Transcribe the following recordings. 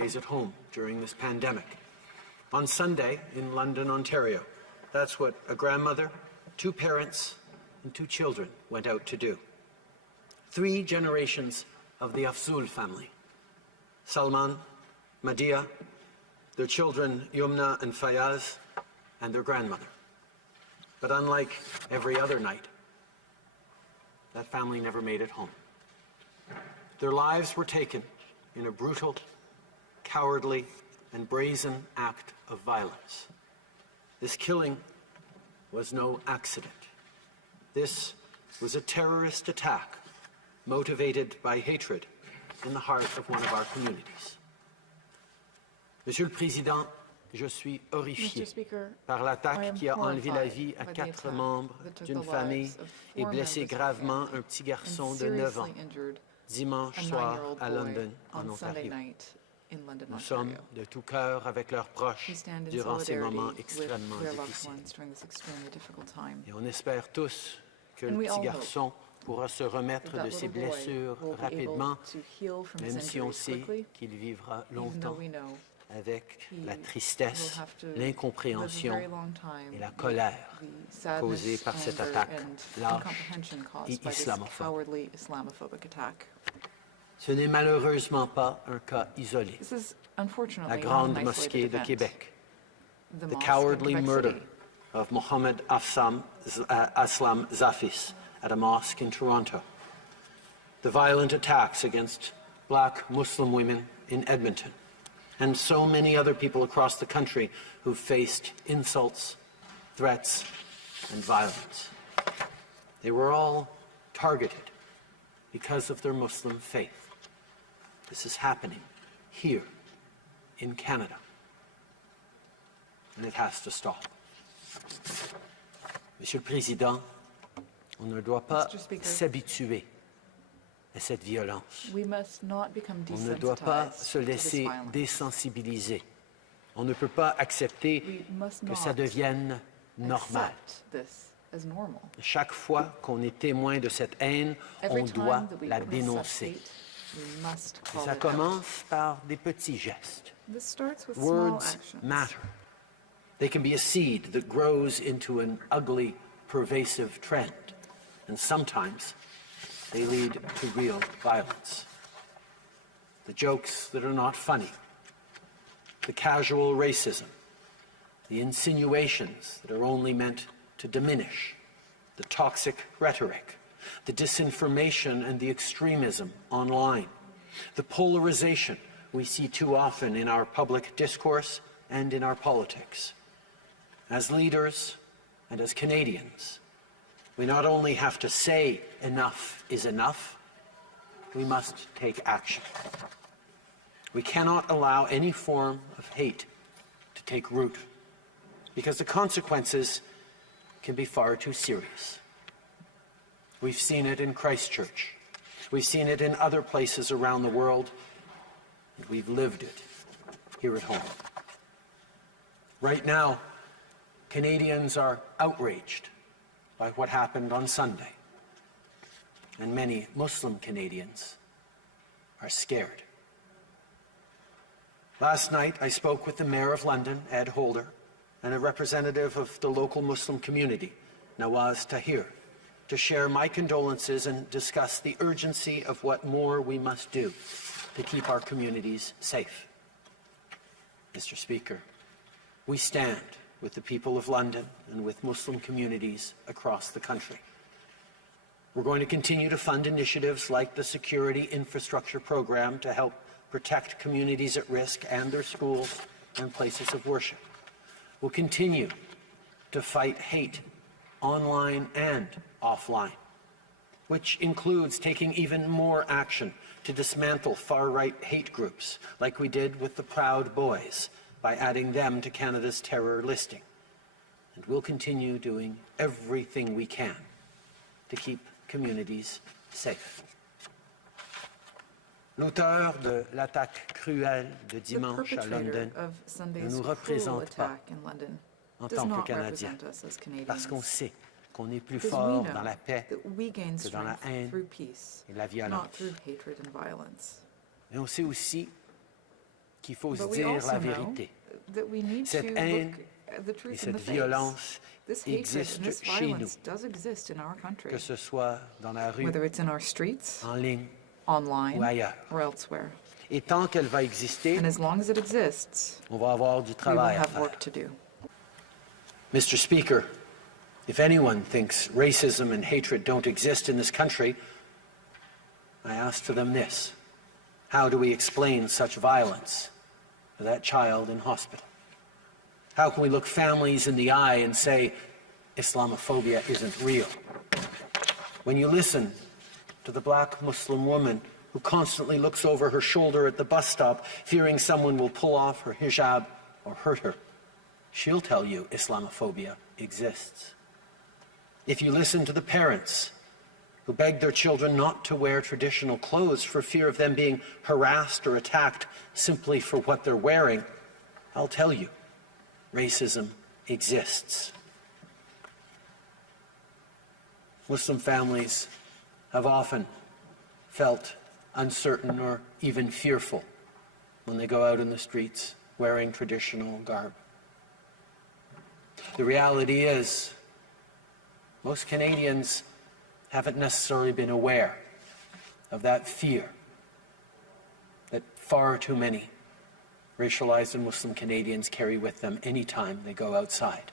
days at home during this pandemic. On Sunday in London, Ontario, that's what a grandmother, 2 parents, and 2 children went out to do. 3 generations of the Afzul family. Salman, Madia, their children Yumna and Fayaz, and their grandmother. But unlike every other night, that family never made it home. Their lives were taken in a brutal, cowardly, and brazen act of violence. This killing was no accident. This was a terrorist attack motivated by hatred in the heart of one of our communities. Monsieur le Président, je suis horrifié par l'attaque qui a enlevé la vie à 4 membres d'une famille et blessé gravement un petit garçon de 9 ans dimanche soir à London, en Ontario. Nous sommes de tout cœur avec leurs proches durant ces moments extrêmement difficiles. Et on espère tous que le petit garçon pourra se remettre de ses blessures rapidement, même si on sait qu'il vivra longtemps avec la tristesse, l'incompréhension et la colère causées par cette attaque lâche et islamophobe. Ce n'est malheureusement pas un cas isolé. La Grande Mosquée de Québec, the cowardly murder of Mohammed Aslam Zafis at a mosque in Toronto, the violent attacks against Black Muslim women in Edmonton, and so many other people across the country who faced insults, threats, and violence. They were all targeted because of their Muslim faith. This is happening here in Canada, and it has to stop. Monsieur le Président, on ne doit pas s'habituer à cette violence. On ne doit pas se laisser désensibiliser. On ne peut pas accepter que ça devienne normal. Chaque fois qu'on est témoin de cette haine, on doit la dénoncer. Et ça commence par des petits gestes. Words matter. They can be a seed that grows into an ugly, pervasive trend. And sometimes they lead to real violence. The jokes that are not funny, the casual racism, the insinuations that are only meant to diminish, the toxic rhetoric, the disinformation and the extremism online, the polarization we see too often in our public discourse and in our politics. As leaders and as Canadians, we not only have to say enough is enough, we must take action. We cannot allow any form of hate to take root, because the consequences can be far too serious. We've seen it in Christchurch. We've seen it in other places around the world, and we've lived it here at home. Right now, Canadians are outraged by what happened on Sunday, and many Muslim Canadians are scared. Last night, I spoke with the Mayor of London, Ed Holder, and a representative of the local Muslim community, Nawaz Tahir, to share my condolences and discuss the urgency of what more we must do to keep our communities safe. Mr. Speaker, we stand with the people of London and with Muslim communities across the country. We're going to continue to fund initiatives like the Security Infrastructure Program to help protect communities at risk and their schools and places of worship. We'll continue to fight hate online and offline, which includes taking even more action to dismantle far-right hate groups, like we did with the Proud Boys, by adding them to Canada's terror listing. And we'll continue doing everything we can to keep communities safe. L'auteur de l'attaque cruelle de dimanche à London ne nous représente pas en tant que Canadiens, parce qu'on sait qu'on est plus fort dans la paix que dans la haine et la violence. Mais on sait aussi qu'il faut se dire la vérité. Cette haine et cette violence existent chez nous, que ce soit dans la rue, en ligne ou ailleurs. Et tant qu'elle va exister, on va avoir du travail à faire. Mr. Speaker, if anyone thinks racism and hatred don't exist in this country, I ask to them this: how do we explain such violence to that child in hospital? How can we look families in the eye and say Islamophobia isn't real? When you listen to the black Muslim woman who constantly looks over her shoulder at the bus stop, fearing someone will pull off her hijab or hurt her, she'll tell you Islamophobia exists. If you listen to the parents who beg their children not to wear traditional clothes for fear of them being harassed or attacked simply for what they're wearing, I'll tell you, racism exists. Muslim families have often felt uncertain or even fearful when they go out in the streets wearing traditional garb. The reality is, most Canadians haven't necessarily been aware of that fear that far too many racialized and Muslim Canadians carry with them anytime they go outside.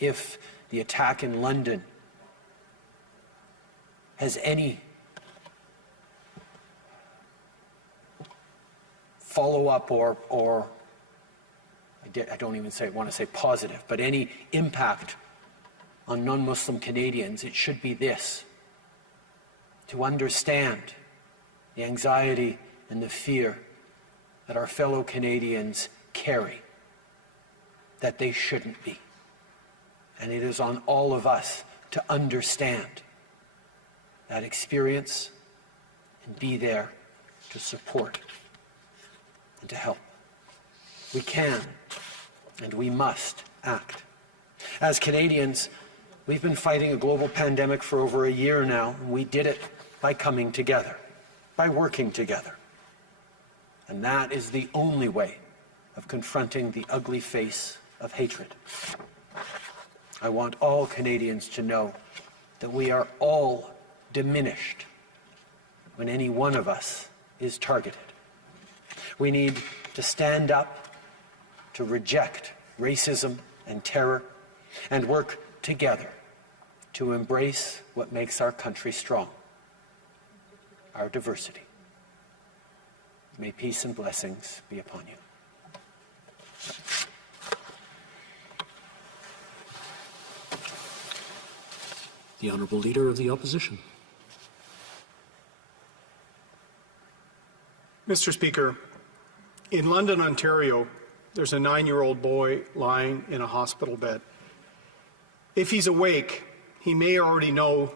If the attack in London has any follow-up or I don't even want to say positive, but any impact on non-Muslim Canadians, it should be this: to understand the anxiety and the fear that our fellow Canadians carry, that they shouldn't be. And it is on all of us to understand that experience and be there to support and to help. We can and we must act. As Canadians, we've been fighting a global pandemic for over a year now, and we did it by coming together, by working together. And that is the only way of confronting the ugly face of hatred. I want all Canadians to know that we are all diminished when any one of us is targeted. We need to stand up to reject racism and terror and work together to embrace what makes our country strong, our diversity. May peace and blessings be upon you. The Honourable Leader of the Opposition. Mr. Speaker, in London, Ontario, there's a 9-year-old boy lying in a hospital bed. If he's awake, he may already know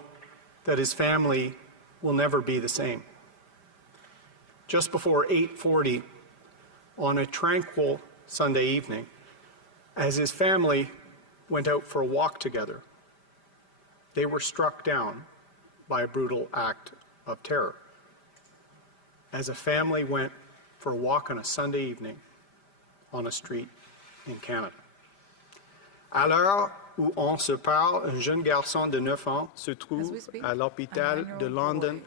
that his family will never be the same. Just before 8:40 on a tranquil Sunday evening, as his family went out for a walk together, they were struck down by a brutal act of terror. As a family went for a walk on a Sunday evening on a street in Canada. À l'heure où on se parle, un jeune garçon de 9 ans se trouve à l'hôpital de London,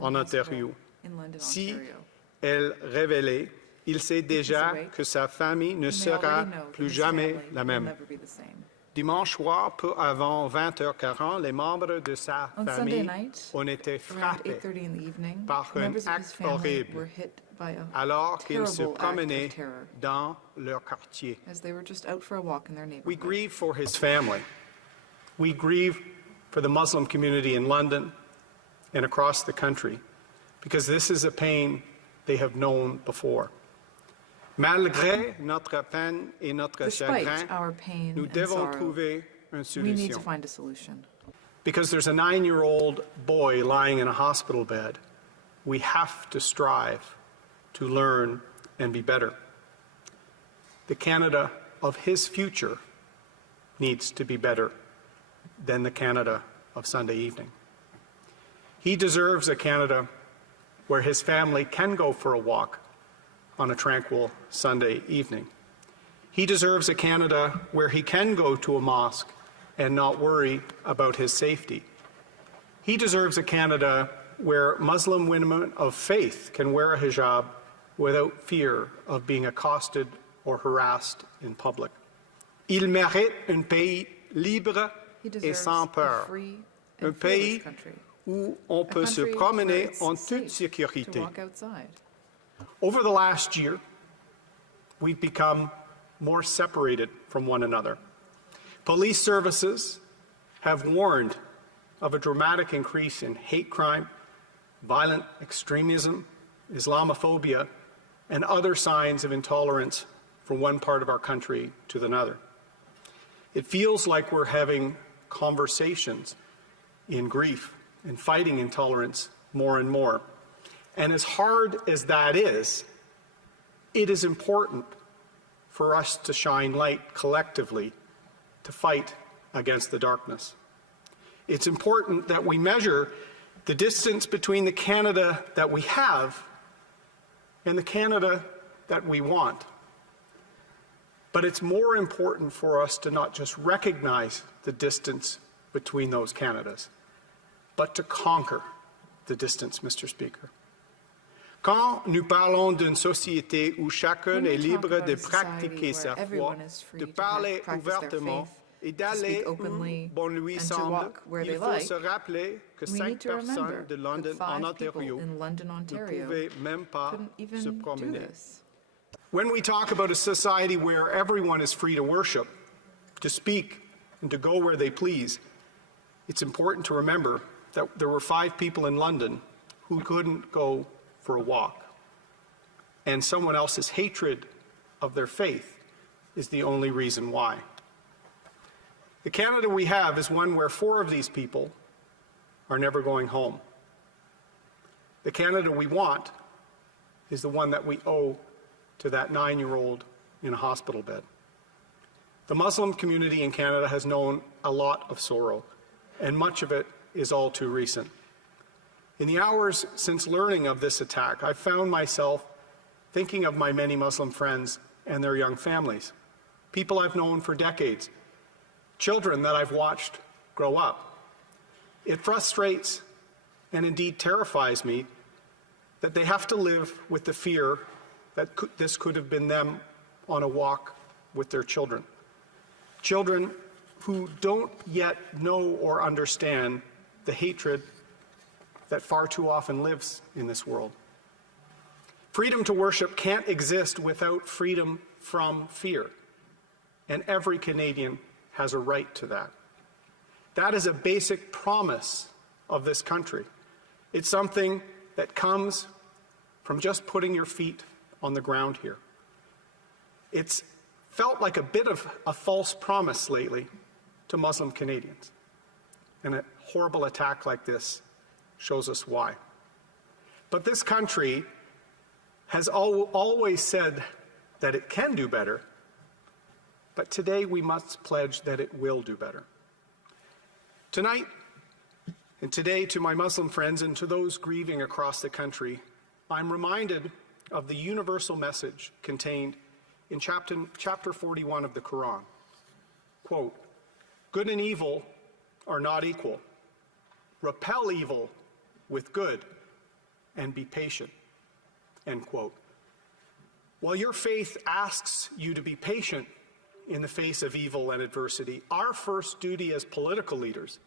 en Ontario. Si elle révélait, il sait déjà que sa famille ne sera plus jamais la même. Dimanche soir, peu avant 20h40, les membres de sa famille ont été frappés par un acte horrible alors qu'ils se promenaient dans leur quartier. We grieve for his family. We grieve for the Muslim community in London and across the country, because this is a pain they have known before. Malgré notre peine et notre chagrin, nous devons trouver une solution. Because there's a 9-year-old boy lying in a hospital bed, we have to strive to learn and be better. The Canada of his future needs to be better than the Canada of Sunday evening. He deserves a Canada where his family can go for a walk on a tranquil Sunday evening. He deserves a Canada where he can go to a mosque and not worry about his safety. He deserves a Canada where Muslim women of faith can wear a hijab without fear of being accosted or harassed in public. Il mérite un pays libre et sans peur, un pays où on peut se promener en toute sécurité. Over the last year, we've become more separated from one another. Police services have warned of a dramatic increase in hate crime, violent extremism, Islamophobia, and other signs of intolerance from one part of our country to another. It feels like we're having conversations in grief and fighting intolerance more and more. And as hard as that is, it is important for us to shine light collectively to fight against the darkness. It's important that we measure the distance between the Canada that we have and the Canada that we want. But it's more important for us to not just recognize the distance between those Canadas, but to conquer the distance, Mr. Speaker. Quand nous parlons d'une société où chacun est libre de pratiquer sa foi, de parler ouvertement et d'aller où bon lui semble, il faut se rappeler que 5 personnes de London en Ontario ne pouvaient même pas se promener. When we talk about a society where everyone is free to worship, to speak, and to go where they please, it's important to remember that there were 5 people in London who couldn't go for a walk. And someone else's hatred of their faith is the only reason why. The Canada we have is one where 4 of these people are never going home. The Canada we want is the one that we owe to that 9-year-old in a hospital bed. The Muslim community in Canada has known a lot of sorrow, and much of it is all too recent. In the hours since learning of this attack, I found myself thinking of my many Muslim friends and their young families, people I've known for decades, children that I've watched grow up. It frustrates and indeed terrifies me that they have to live with the fear that this could have been them on a walk with their children. Children who don't yet know or understand the hatred that far too often lives in this world. Freedom to worship can't exist without freedom from fear, and every Canadian has a right to that. That is a basic promise of this country. It's something that comes from just putting your feet on the ground here. It's felt like a bit of a false promise lately to Muslim Canadians, and a horrible attack like this shows us why. But this country has always said that it can do better, but today we must pledge that it will do better. Tonight, and today, to my Muslim friends and to those grieving across the country, I'm reminded of the universal message contained in chapter 41 of the Quran. Quote, "Good and evil are not equal. Repel evil with good and be patient." End quote. While your faith asks you to be patient in the face of evil and adversity, our first duty as political leaders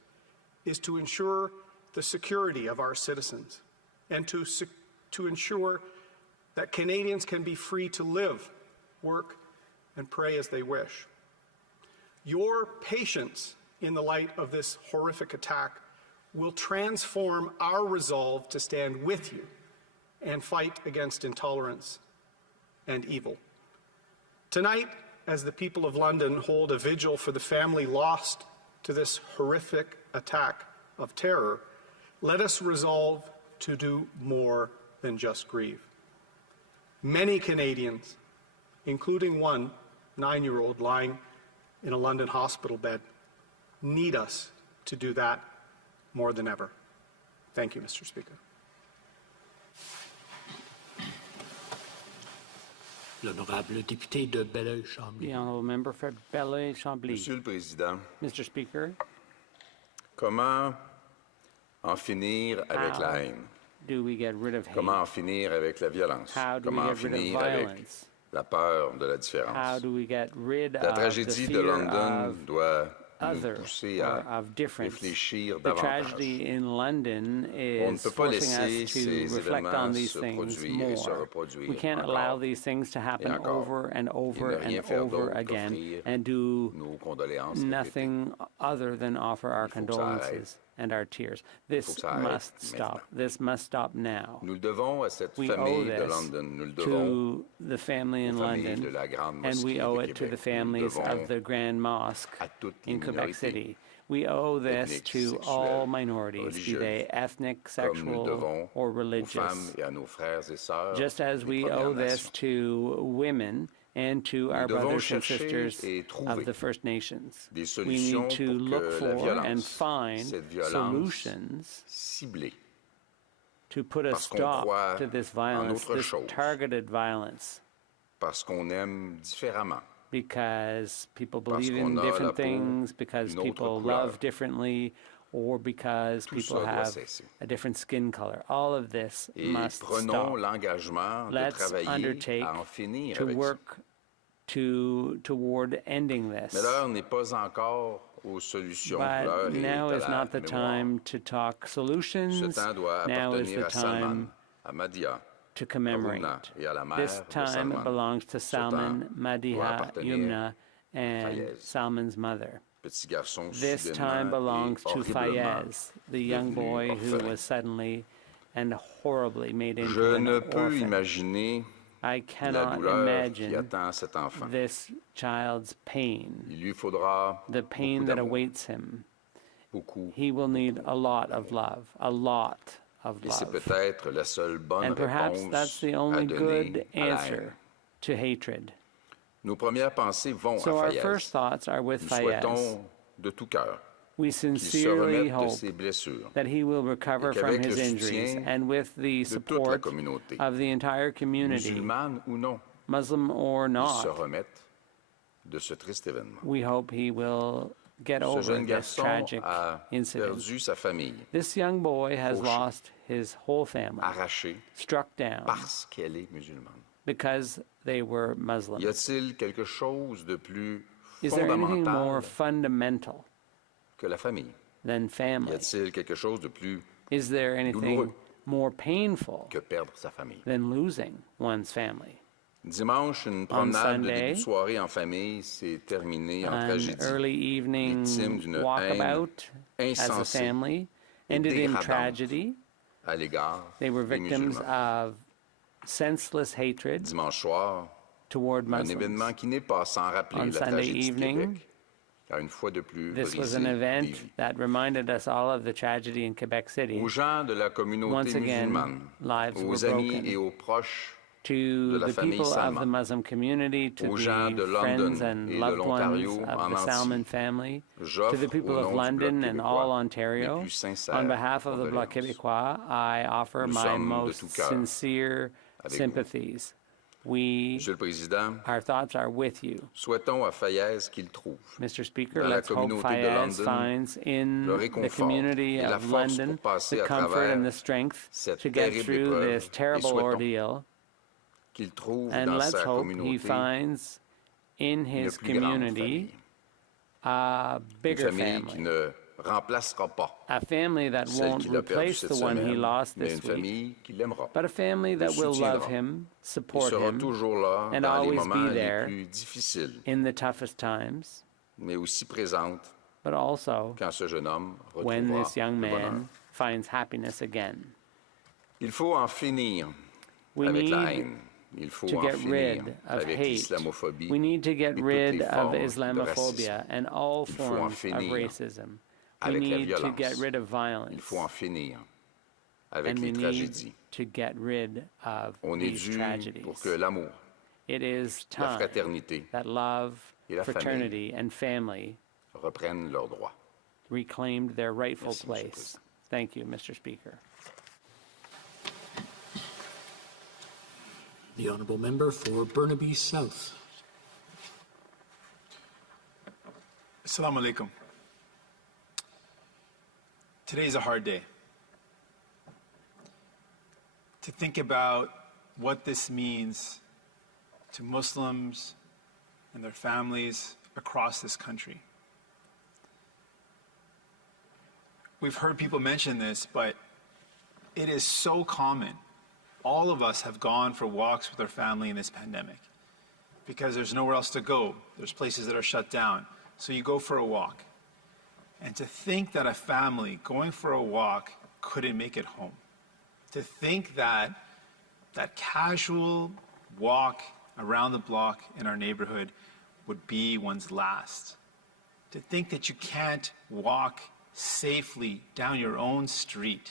is to ensure the security of our citizens and to ensure that Canadians can be free to live, work, and pray as they wish. Your patience in the light of this horrific attack will transform our resolve to stand with you and fight against intolerance and evil. Tonight, as the people of London hold a vigil for the family lost to this horrific attack of terror, let us resolve to do more than just grieve. Many Canadians, including one 9-year-old lying in a London hospital bed, need us to do that more than ever. Thank you, Mr. Speaker. L'honorable député de Belleuil-Chambly. The honourable member for Belleuil-Chambly. Monsieur le Président, Mr. Speaker, comment en finir avec la haine? do we get rid of hate? Comment en finir avec la violence? How do we Comment en get rid of finir avec violence? la peur de la How différence? do we get rid La of the tragédie de fear London of doit nous other pousser or à of difference? réfléchir The davantage. tragedy in London On ne is peut pas forcing laisser us to ces reflect on événements these se things produire et se more. reproduire We can't encore allow these things to happen et encore over and over et ne rien and faire over d'autre again qu'offrir and do nos condoléances répétées. nothing other than offer our Il faut que ça arrête. condolences and our tears. faut This que ça arrête must stop. maintenant. This must stop now. Nous le devons à cette We owe famille de this London, nous le devons to the family in aux familles de London, la Grande and we Mosquée owe de it to Québec. the Nous le families devons of the Grand Mosque à toutes les in Quebec minorités City. We owe this ethniques, to sexuelles, all minorities, be they religieuses, ethnic, comme nous le sexual, devons or aux femmes religious, et à nos frères et sœurs just as des we Premières owe this Nations. to women and to our devons brothers and chercher sisters et trouver of the First Nations. des We solutions need to pour look que la for and violence, find cette violence solutions ciblée, to put a parce qu'on stop croit to this en violence, autre this chose. targeted violence, parce qu'on aime différemment, because people Parce believe qu'on in a la different peau things, because d'une autre people couleur. love differently, or because Tout people ça doit have cesser. a different skin color. All of this Et must prenons stop. l'engagement de Let's travailler undertake à en finir to avec ça. work toward ending this. Mais l'heure n'est pas encore aux solutions. L'heure But est now à is la not the mémoire. time to talk Ce solutions. temps doit Now is appartenir the à Salman, time à Madia, to commemorate. Yumna et à la mère This de time Salman. belongs to Ce temps Salman, doit Madiha, appartenir Yumna, and Fayez. Salman's mother. Petit garçon This time soudainement belongs et to horriblement Fayez, the young devenu boy who orphelin. was suddenly and horribly made into Je an ne peux orphan. imaginer I la cannot douleur qui imagine attend cet enfant. this child's pain, Il lui faudra the pain beaucoup that d'amour, awaits him. beaucoup. He will need a lot of love, a lot of Et c'est love. peut-être la seule bonne And perhaps that's réponse the à only donner good à la haine. answer to hatred. Nos premières pensées vont So à our Fayez. first thoughts are with Nous Fayez. souhaitons de tout cœur We qu'il se sincerely remette de hope ses blessures that he will recover et from qu'avec his le injuries, soutien and with the de toute la support communauté, of the entire community, musulmane ou non, Muslim or il se not, remette de ce triste événement. we hope he will get Ce over jeune this garçon tragic a incident. perdu sa famille, This young boy has Fauché. lost his whole family, arrachée struck down parce qu'elle est musulmane. because they were Y Muslim. a-t-il quelque chose de plus Is there anything more fondamental fundamental que la famille? than Y family? a-t-il quelque chose de plus Is there anything douloureux more painful que perdre sa famille? than losing one's family? Dimanche, une promenade de Sunday, début de soirée en famille s'est terminée en An tragédie. early evening victime d'une walkabout as a insensée family et ended in dégradante tragedy. à l'égard They were des victims musulmans. of senseless hatred Dimanche soir, toward un Muslims. événement qui n'est pas sans rappeler On la Sunday tragédie du evening, Québec, car une fois de plus This was brisé an des event vies. that reminded us all of the tragedy in Quebec City. Aux gens de la communauté Once again, musulmane, lives were aux amis broken. et aux proches, To de la the famille people of Salman, the Muslim community, to aux gens de the London friends and et de loved ones l'Ontario of en the entier, Salman family, to j'offre the people au of nom du London Bloc and québécois all mes Ontario, plus sincères on behalf of the Bloc condoléances. Québécois, I offer Nous my sommes de most tout cœur sincere avec vous. sympathies. We, Monsieur le Président, our thoughts are with you. souhaitons à Fayez qu'il trouve Mr. Speaker, dans la let's hope communauté de Fayez London finds in le the réconfort community et la of force London pour passer the à comfort travers and the strength cette to get terrible through épreuve this et terrible souhaitons ordeal. qu'il trouve And dans let's sa hope he communauté finds in une his plus grande community famille. a Une bigger famille qui family, ne remplacera pas a family that celle won't qu'il a perdue replace cette the one he semaine, lost mais this une week, famille qui l'aimera. but a family that will love soutiendra. him, Il support sera him toujours là and dans les always moments be les there plus difficiles, in the toughest times, mais aussi présente but also quand ce jeune homme when retrouvera this young le bonheur. man finds happiness again. Il faut en finir We avec la need haine. Il faut to en get finir rid of avec hate. l'islamophobie. We need to get et toutes rid les of formes de Islamophobia and all Il faut en forms of finir racism. We avec la need to violence. get rid of Il violence. faut en finir avec And we les need tragédies. to get rid of On est these dû tragedies. pour que l'amour, It is la time fraternité that love, et la fraternity, and family reprennent leurs droits. reclaimed their rightful Merci, Monsieur le place. Thank you, Mr. Speaker. The honourable member for Burnaby South. Assalamu alaikum. Today is a hard day. To think about what this means to Muslims and their families across this country. We've heard people mention this, but it is so common. All of us have gone for walks with our family in this pandemic because there's nowhere else to go. There's places that are shut down. So you go for a walk. And to think that a family going for a walk couldn't make it home. To think that that casual walk around the block in our neighborhood would be one's last. To think that you can't walk safely down your own street.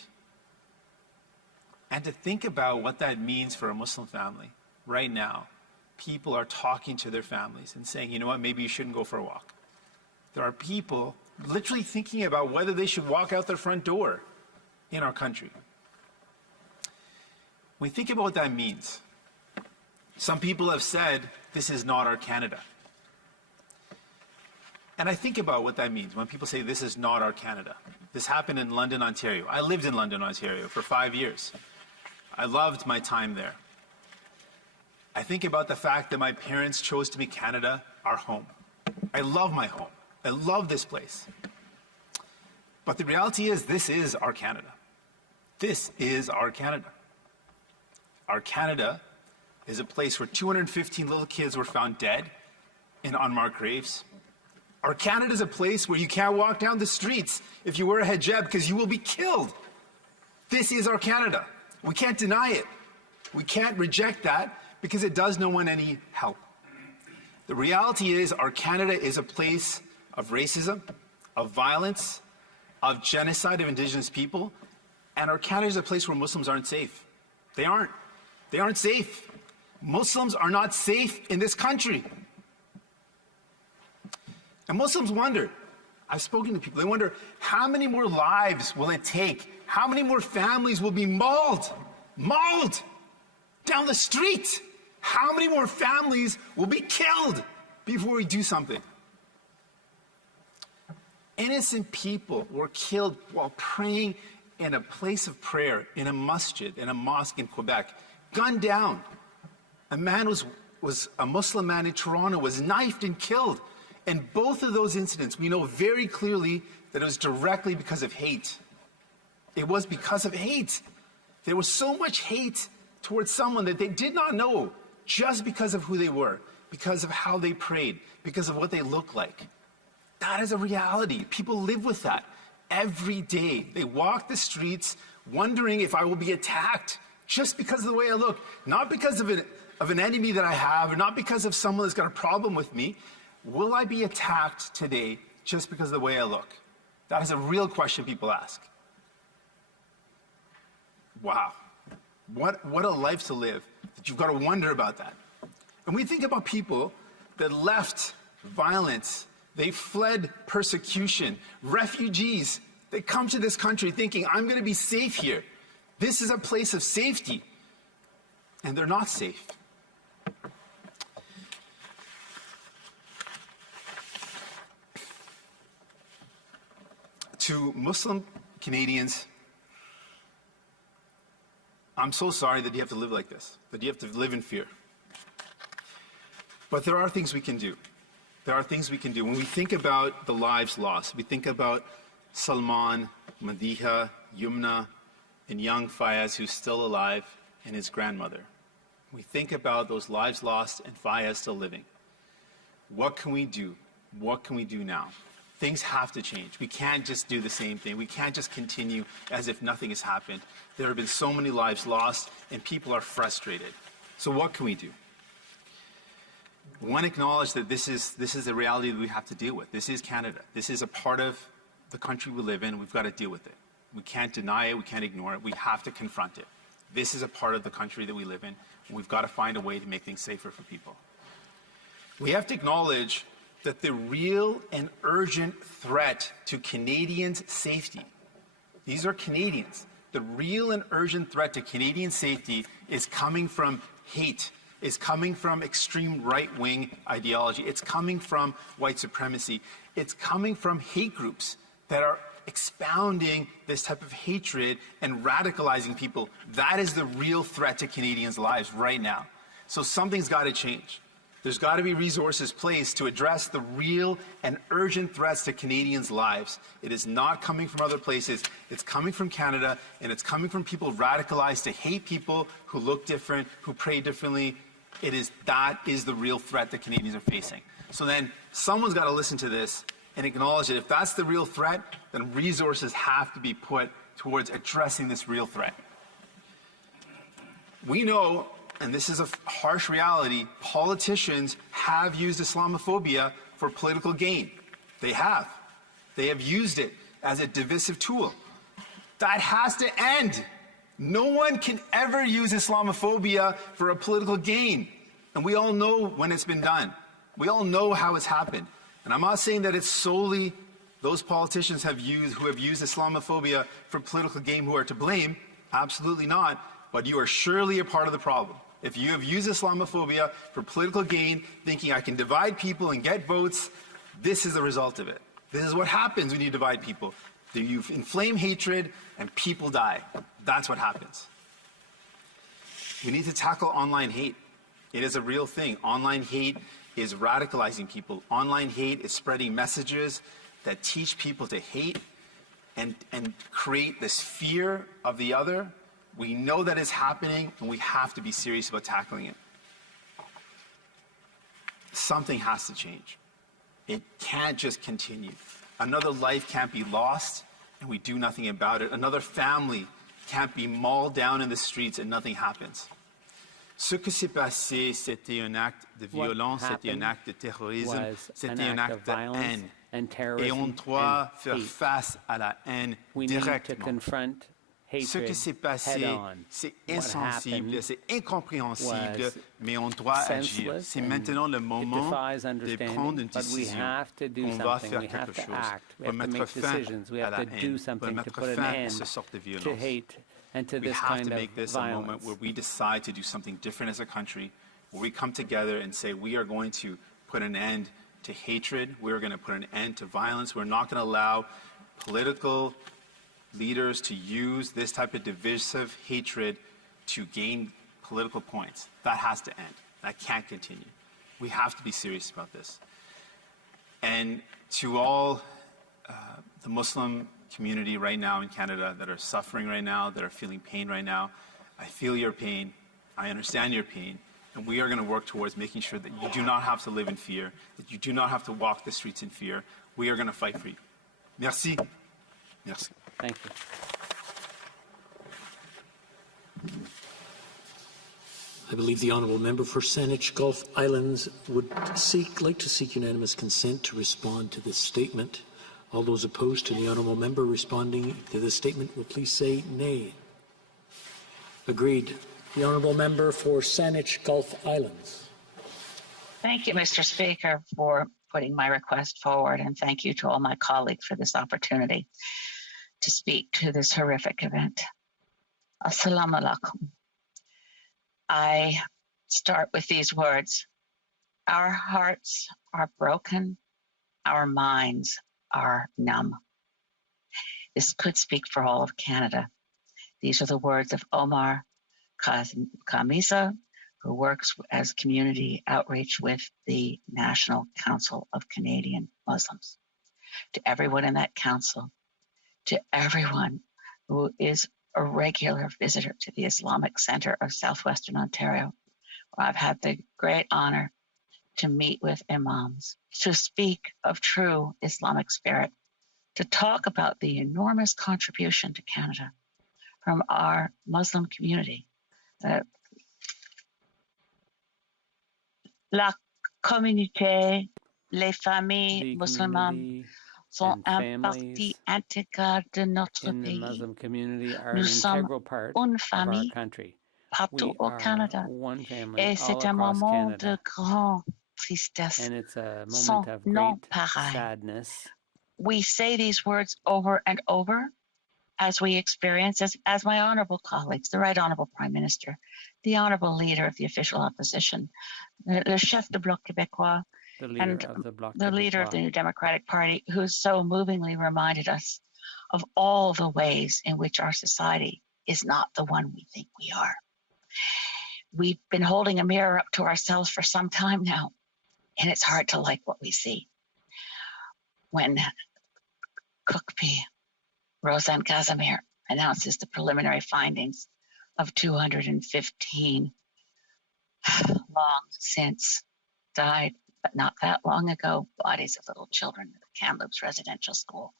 And to think about what that means for a Muslim family. Right now, people are talking to their families and saying, you know what, maybe you shouldn't go for a walk. There are people literally thinking about whether they should walk out their front door in our country. When we think about what that means, some people have said, this is not our Canada. And I think about what that means when people say, this is not our Canada. This happened in London, Ontario. I lived in London, Ontario for 5 years. I loved my time there. I think about the fact that my parents chose to make Canada our home. I love my home. I love this place. But the reality is, this is our Canada. This is our Canada. Our Canada is a place where 215 little kids were found dead in unmarked graves. Our Canada is a place where you can't walk down the streets if you wear a hijab because you will be killed. This is our Canada. We can't deny it. We can't reject that because it does no one any help. The reality is our Canada is a place of racism, of violence, of genocide of Indigenous people, and our Canada is a place where Muslims aren't safe. They aren't. They aren't safe. Muslims are not safe in this country. And Muslims wonder, I've spoken to people, they wonder, how many more lives will it take? How many more families will be mauled down the street? How many more families will be killed before we do something? Innocent people were killed while praying in a place of prayer, in a masjid, in a mosque in Quebec, gunned down. A man was a Muslim man in Toronto, was knifed and killed. And both of those incidents, we know very clearly that it was directly because of hate. It was because of hate. There was so much hate towards someone that they did not know just because of who they were, because of how they prayed, because of what they looked like. That is a reality. People live with that every day. They walk the streets wondering if I will be attacked just because of the way I look, not because of an enemy that I have, or not because of someone that's got a problem with me. Will I be attacked today just because of the way I look? That is a real question people ask. Wow. What a life to live, that you've got to wonder about that. And we think about people that left violence, they fled persecution, refugees, they come to this country thinking, I'm going to be safe here. This is a place of safety. And they're not safe. To Muslim Canadians, I'm so sorry that you have to live like this, that you have to live in fear. But there are things we can do. There are things we can do. When we think about the lives lost, we think about Salman, Madiha, Yumna, and young Fayez, who's still alive, and his grandmother. We think about those lives lost and Fayez still living. What can we do? What can we do now? Things have to change. We can't just do the same thing. We can't just continue as if nothing has happened. There have been so many lives lost, and people are frustrated. So what can we do? One, acknowledge that this is the reality that we have to deal with. This is Canada. This is a part of the country we live in. We've got to deal with it. We can't deny it. We can't ignore it. We have to confront it. This is a part of the country that we live in, and we've got to find a way to make things safer for people. We have to acknowledge that the real and urgent threat to Canadians' safety, these are Canadians, the real and urgent threat to Canadian safety is coming from hate. It's coming from extreme right-wing ideology. It's coming from white supremacy. It's coming from hate groups that are expounding this type of hatred and radicalizing people. That is the real threat to Canadians' lives right now. So something's got to change. There's got to be resources placed to address the real and urgent threats to Canadians' lives. It is not coming from other places. It's coming from Canada, and it's coming from people radicalized to hate people who look different, who pray differently. That is the real threat that Canadians are facing. So then someone's got to listen to this and acknowledge that if that's the real threat, then resources have to be put towards addressing this real threat. We know, and this is a harsh reality, politicians have used Islamophobia for political gain. They have. They have used it as a divisive tool. That has to end. No one can ever use Islamophobia for a political gain. And we all know when it's been done. We all know how it's happened. And I'm not saying that it's solely those politicians who have used Islamophobia for political gain who are to blame. Absolutely not. But you are surely a part of the problem. If you have used Islamophobia for political gain, thinking I can divide people and get votes, this is the result of it. This is what happens when you divide people. You inflame hatred and people die. That's what happens. We need to tackle online hate. It is a real thing. Online hate is radicalizing people. Online hate is spreading messages that teach people to hate and create this fear of the other. We know that is happening, and we have to be serious about tackling it. Something has to change. It can't just continue. Another life can't be lost, and we do nothing about it. Another family can't be mauled down in the streets and nothing happens. Ce que s'est passé, c'était un acte de violence, c'était un acte de terrorisme, c'était un acte de haine. Et on doit faire face à la haine directement. Ce qui s'est passé, c'est insensible, c'est incompréhensible, mais on doit agir. C'est maintenant le moment de prendre une décision. On va faire quelque chose pour mettre fin à la haine, pour mettre fin à ce sort de violence. We have to make this a moment where we decide to do something different as a country, where we come together and say we are going to put an end to hatred, we're going to put an end to violence, we're not going to allow political leaders to use this type of divisive hatred to gain political points. That has to end. That can't continue. We have to be serious about this. And to all the Muslim community right now in Canada that are suffering right now, that are feeling pain right now, I feel your pain. I understand your pain. And we are going to work towards making sure that you do not have to live in fear, that you do not have to walk the streets in fear. We are going to fight for you. Merci. Merci. Thank you. I believe the honourable member for Saanich Gulf Islands would like to seek unanimous consent to respond to this statement. All those opposed to the honourable member responding to this statement will please say nay. Agreed. The honourable member for Saanich Gulf Islands. Thank you, Mr. Speaker, for putting my request forward, and thank you to all my colleagues for this opportunity to speak to this horrific event. Assalamu alaikum. I start with these words. Our hearts are broken. Our minds are numb. This could speak for all of Canada. These are the words of Omar Khamisa, who works as community outreach with the National Council of Canadian Muslims. To everyone in that council, to everyone who is a regular visitor to the Islamic Center of Southwestern Ontario, where I've had the great honor to meet with imams, to speak of true Islamic spirit, to talk about the enormous contribution to Canada from our Muslim community. La communauté, les familles musulmanes sont une partie intégrale de notre pays. Nous sommes une famille partout au Canada. Et c'est un moment de grande tristesse, sans non pareil. We say these words over and over, as we experience, as my honorable colleagues, the Right Honorable Prime Minister, the honorable leader of the official opposition, le chef de Bloc Québécois, the leader and of the Bloc the leader of the Québécois. New Democratic Party, who so movingly reminded us of all the ways in which our society is not the one we think we are. We've been holding a mirror up to ourselves for some time now, and it's hard to like what we see. When Cookpee, Roseanne Casimir, announces the preliminary findings of 215 long since died, but not that long ago, bodies of little children at the Kamloops Residential School.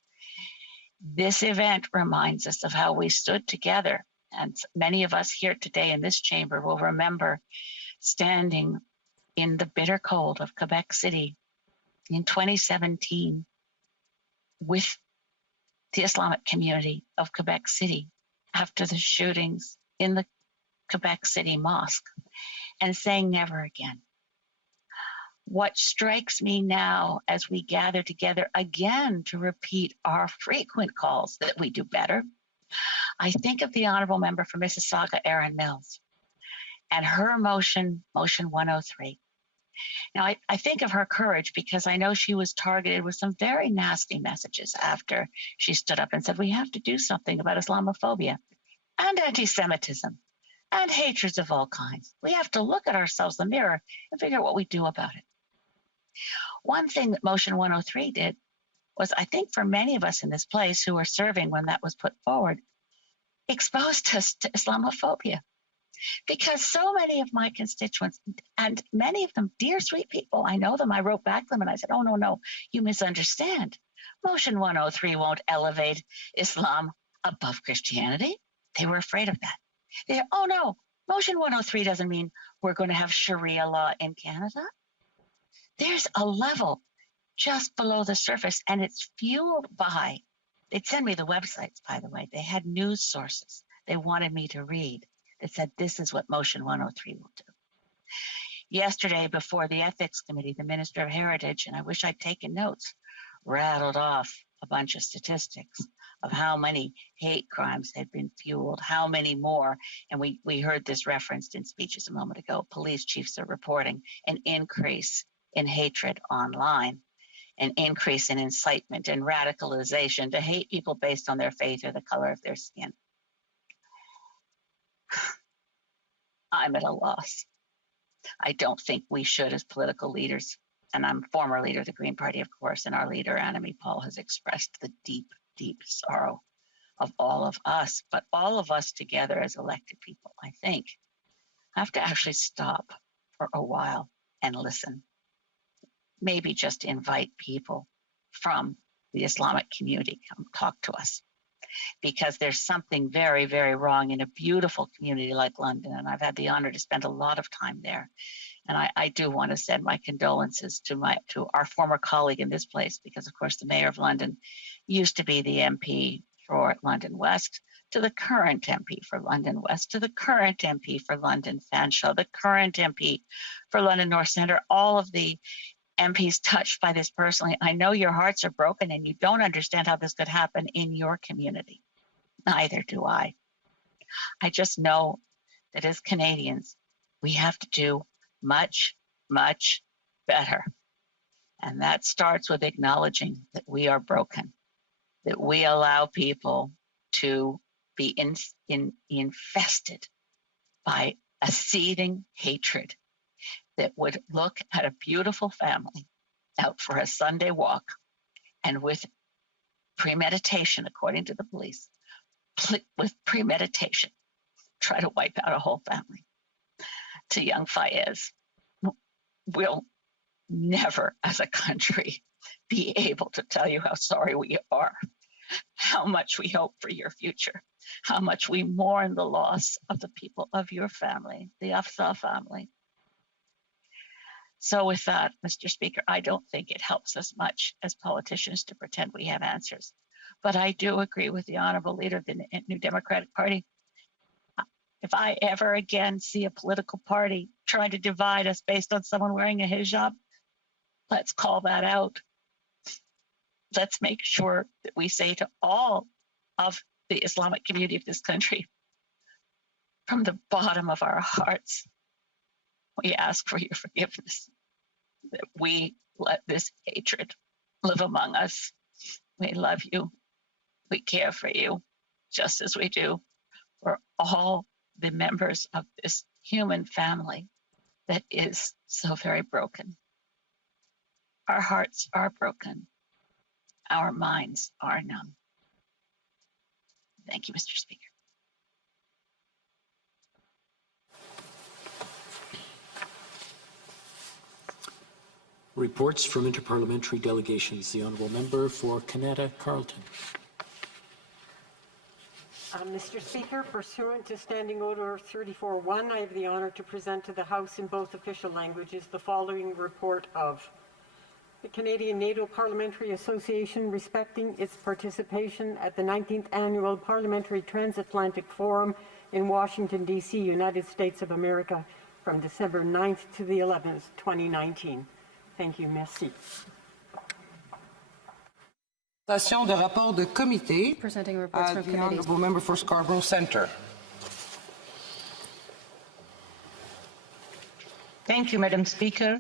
This event reminds us of how we stood together, and many of us here today in this chamber will remember standing in the bitter cold of Quebec City in 2017 with the Islamic community of Quebec City after the shootings in the Quebec City Mosque, and saying never again. What strikes me now as we gather together again to repeat our frequent calls that we do better, I think of the honorable member for Mississauga, Erin Mills, and her motion 103. Now, I think of her courage because I know she was targeted with some very nasty messages after she stood up and said, we have to do something about Islamophobia and anti-Semitism and hatreds of all kinds. We have to look at ourselves in the mirror and figure out what we do about it. One thing that Motion 103 did was, I think for many of us in this place who were serving when that was put forward, exposed us to Islamophobia. Because so many of my constituents, and many of them dear, sweet people, I know them, I wrote back to them and I said, oh, no, you misunderstand. Motion 103 won't elevate Islam above Christianity. They were afraid of that. Oh, no, Motion 103 doesn't mean we're going to have Sharia law in Canada. There's a level just below the surface, and it's fueled by, they'd send me the websites, by the way. They had news sources they wanted me to read that said, this is what Motion 103 will do. Yesterday, before the Ethics Committee, the Minister of Heritage, and I wish I'd taken notes, rattled off a bunch of statistics of how many hate crimes had been fueled, how many more, and we heard this referenced in speeches a moment ago. Police chiefs are reporting an increase in hatred online, an increase in incitement and radicalization to hate people based on their faith or the color of their skin. I'm at a loss. I don't think we should, as political leaders, and I'm former leader of the Green Party, of course, and our leader, Annamie Paul, has expressed the deep, deep sorrow of all of us, but all of us together as elected people, I think, have to actually stop for a while and listen. Maybe just invite people from the Islamic community, come talk to us. Because there's something very, very wrong in a beautiful community like London. And I've had the honor to spend a lot of time there. And I do want to send my condolences to our former colleague in this place, because of course the Mayor of London used to be the MP for London West, to the current MP for London West, to the current MP for London Fanshawe, the current MP for London North Centre, all of the MPs touched by this personally. I know your hearts are broken and you don't understand how this could happen in your community. Neither do I. I just know that as Canadians, we have to do much, much better. And that starts with acknowledging that we are broken, that we allow people to be infested by a seething hatred that would look at a beautiful family out for a Sunday walk and with premeditation, according to the police, with premeditation, try to wipe out a whole family. To young Fayez, we'll never as a country be able to tell you how sorry we are, how much we hope for your future, how much we mourn the loss of the people of your family, the Afzal family. So with that, Mr. Speaker, I don't think it helps us much as politicians to pretend we have answers. But I do agree with the Honourable Leader of the New Democratic Party. If I ever again see a political party trying to divide us based on someone wearing a hijab, let's call that out. Let's make sure that we say to all of the Islamic community of this country, from the bottom of our hearts, we ask for your forgiveness, that we let this hatred live among us. We love you. We care for you, just as we do for all the members of this human family that is so very broken. Our hearts are broken. Our minds are numb. Thank you, Mr. Speaker. Reports from interparliamentary delegations. The Honourable Member for Canada Carleton. Mr. Speaker, pursuant to Standing Order 34.1, I have the honour to present to the House in both official languages the following report of the Canadian NATO Parliamentary Association respecting its participation at the 19th Annual Parliamentary Transatlantic Forum in Washington, D.C., United States of America, from December 9th to the 11th, 2019. Thank you. Merci. Presentation de rapport de comité. Presenting reports from The committees. Honourable Member for Scarborough Centre. Thank you, Madam Speaker.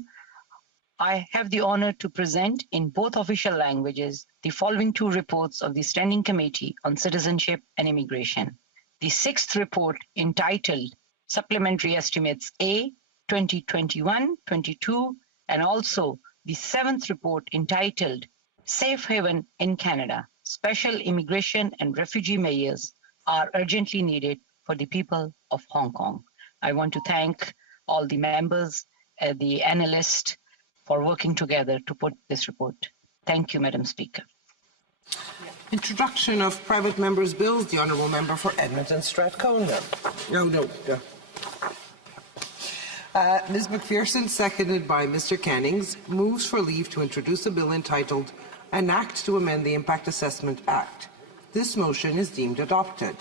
I have the honor to present in both official languages the following two reports of the Standing Committee on Citizenship and Immigration. The sixth report, entitled Supplementary Estimates A 2021-22, and also the seventh report, entitled Safe Haven in Canada, Special Immigration and Refugee Measures are urgently needed for the people of Hong Kong. I want to thank all the members, the analysts, for working together to put this report. Thank you, Madam Speaker. Introduction of private members' bills. The Honourable Member for Edmonton Strathcona. No. Ms. McPherson, seconded by Mr. Cannings, moves for leave to introduce a bill entitled An Act to Amend the Impact Assessment Act. This motion is deemed adopted.